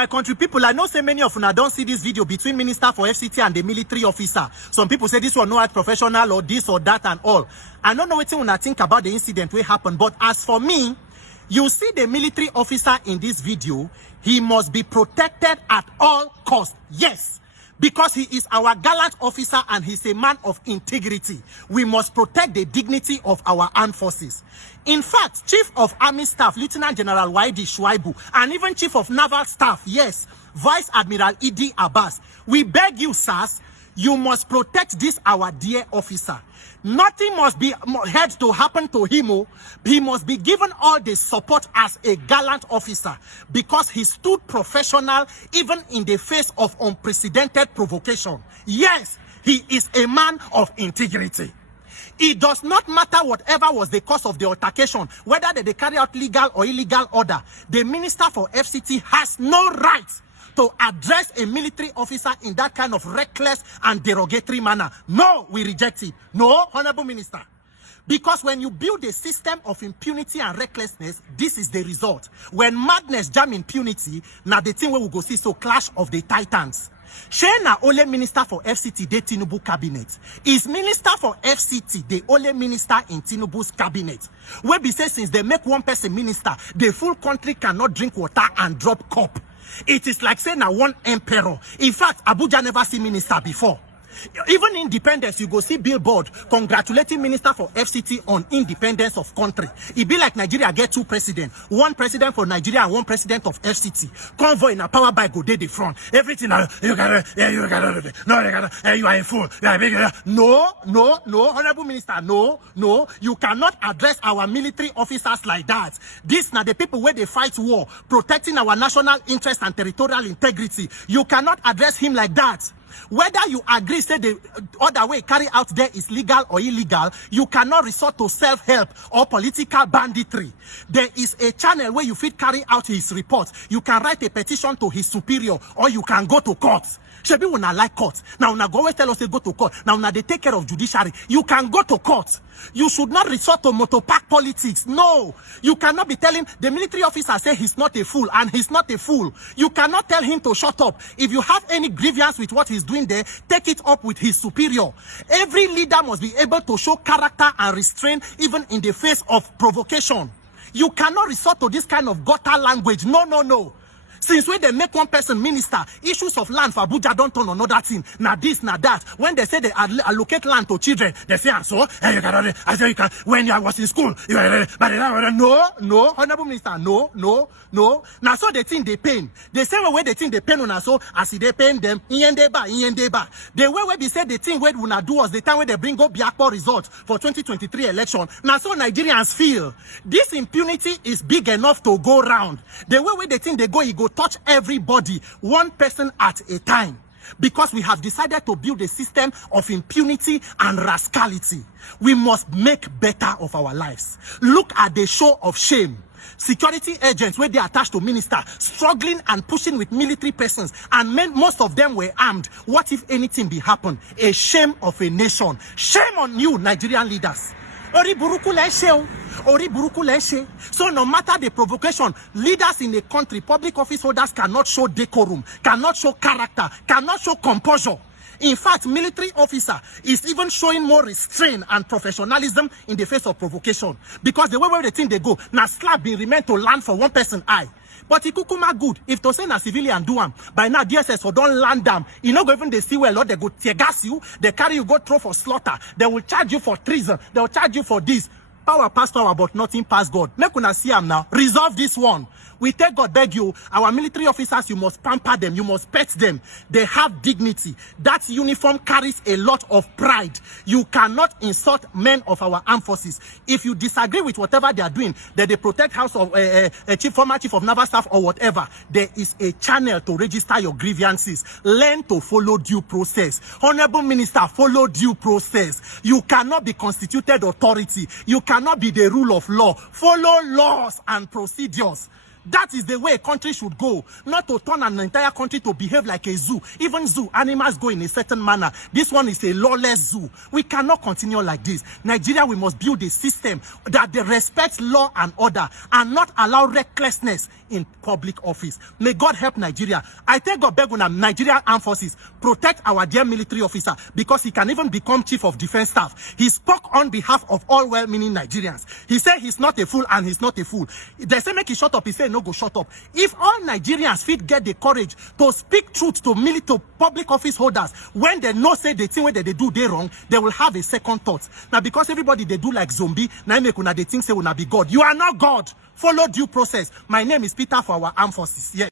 My country people, I know so many of you don't see this video between Minister for FCT and the military officer. Some people say this one not professional or this or that and all. I don't know what you think about the incident will happen, but as for me, you see the military officer in this video, he must be protected at all costs. Yes. Because he is our gallant officer and he's a man of integrity. We must protect the dignity of our armed forces. In fact, Chief of Army Staff, Lieutenant General Waidi Shuaibu, and even Chief of Naval Staff, yes, Vice Admiral Idi Abbas, we beg you, sirs, you must protect this our dear officer. Nothing must be had to happen to him. He must be given all the support as a gallant officer because he stood professional even in the face of unprecedented provocation. Yes, he is a man of integrity. It does not matter whatever was the cause of the altercation, whether they carry out legal or illegal order. The Minister for FCT has no right to address a military officer in that kind of reckless and derogatory manner. No, we reject it. No, Honorable Minister. Because when you build a system of impunity and recklessness, this is the result. When madness jam impunity, now the thing we will go see so clash of the titans. Shena only minister for FCT de Tinubu cabinet. Is minister for FCT the only minister in Tinubu's cabinet? Where be say since they make one person minister, the full country cannot drink water and drop cup. It is like saying now one emperor. In fact, Abuja never seen minister before. Even independence, you go see billboard congratulating Minister for FCT on independence of country. It be like Nigeria get two presidents, one president for Nigeria and one president of FCT. Convoy in a power by go day the front. Everything you are a fool. No, Honorable Minister, no, you cannot address our military officers like that. These are the people where they fight war, protecting our national interest and territorial integrity. You cannot address him like that. Whether you agree, say the other way carry out there is legal or illegal, you cannot resort to self-help or political banditry. There is a channel where you fit carry out his report. You can write a petition to his superior or you can go to court. Shebi una like court. Now una go always tell us to go to court. Now una they take care of judiciary. You can go to court. You should not resort to motopark politics. No. You cannot be telling the military officer say he's not a fool and he's not a fool. You cannot tell him to shut up. If you have any grievance with what he's doing there, take it up with his superior. Every leader must be able to show character and restraint even in the face of provocation. You cannot resort to this kind of gutter language. No. Since when they make one person minister, issues of land for Abuja don't turn another thing. Now this, now that. When they say they allocate land to children, they say, so, you cannot, I say you can, when I was in school, but no, Honorable Minister, no. Now so they think they pain. The same way they think they pain on us, so as they pain them, inyendeba. The way we say the thing where we do was the time where they bring up Biakpo results for 2023 election. Now so Nigerians feel this impunity is big enough to go round. The way they think they go, it go touch everybody, one person at a time. Because we have decided to build a system of impunity and rascality. We must make better of our lives. Look at the show of shame. Security agents where they attached to minister, struggling and pushing with military persons, and most of them were armed. What if anything be happen? A shame of a nation. Shame on you, Nigerian leaders. Ori buruku leshe. So no matter the provocation, leaders in the country, public office holders cannot show decorum, cannot show character, cannot show composure. In fact, military officer is even showing more restraint and professionalism in the face of provocation. Because the way they think they go, now slap being remain to land for one person eye. But it kukuma good. If to send a civilian do them, by now DSS or don't land them, you know go even they see well, or they go tear gas you, they carry you go throw for slaughter, they will charge you for treason, they will charge you for this. Power past power, but nothing past God. Make una see am now. Resolve this one. We take God beg you, our military officers, you must pamper them, you must pet them. They have dignity. That uniform carries a lot of pride. You cannot insult men of our armed forces. If you disagree with whatever they are doing, that they protect house of former chief of naval staff or whatever, there is a channel to register your grievances. Learn to follow due process. Honorable Minister, follow due process. You cannot be constituted authority. You cannot be the rule of law. Follow laws and procedures. That is the way a country should go, not to turn an entire country to behave like a zoo. Even zoo, animals go in a certain manner. This one is a lawless zoo. We cannot continue like this. Nigeria, we must build a system that they respect law and order and not allow recklessness in public office. May God help Nigeria. I thank God, beg on Nigerian Armed Forces, protect our dear military officer, because he can even become Chief of Defense Staff. He spoke on behalf of all well-meaning Nigerians. He said he's not a fool and he's not a fool. They say make he shut up, he said no go shut up. If all Nigerians fit get the courage to speak truth to public office holders when they know say the thing where they do they wrong, they will have a second thought. Now because everybody they do like zombie, now make una they think say una be God. You are not God. Follow due process. My name is Peter for our Armed Forces. Yes.